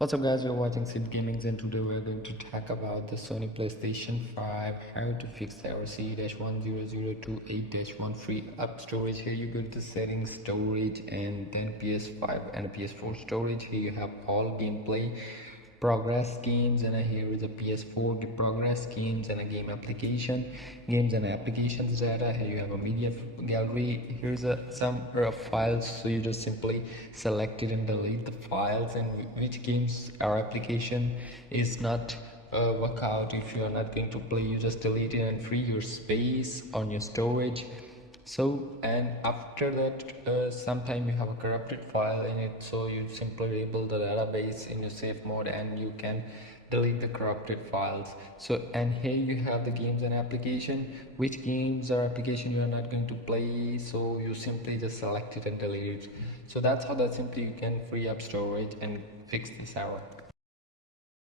What's up guys, you're watching Sid Gaming and today we're going to talk about the Sony PlayStation 5, how to fix the error CE-100028-1 free up storage. Here you go to settings, storage, and then PS5 and PS4 storage. Here you have all gameplay progress games, and here is a PS4 progress games and a game application, games and applications data. Here you have a media gallery. Here's some rough files, so you just simply select it and delete the files, and which games or application is not work out. If you are not going to play, you just delete it and free your space on your storage. So, and after that sometime you have a corrupted file in it, so you simply rebuild the database in your safe mode and you can delete the corrupted files. So, and here you have the games and application, which games or application you are not going to play, so you simply just select it and delete it. So that's how that simply you can free up storage and fix this error.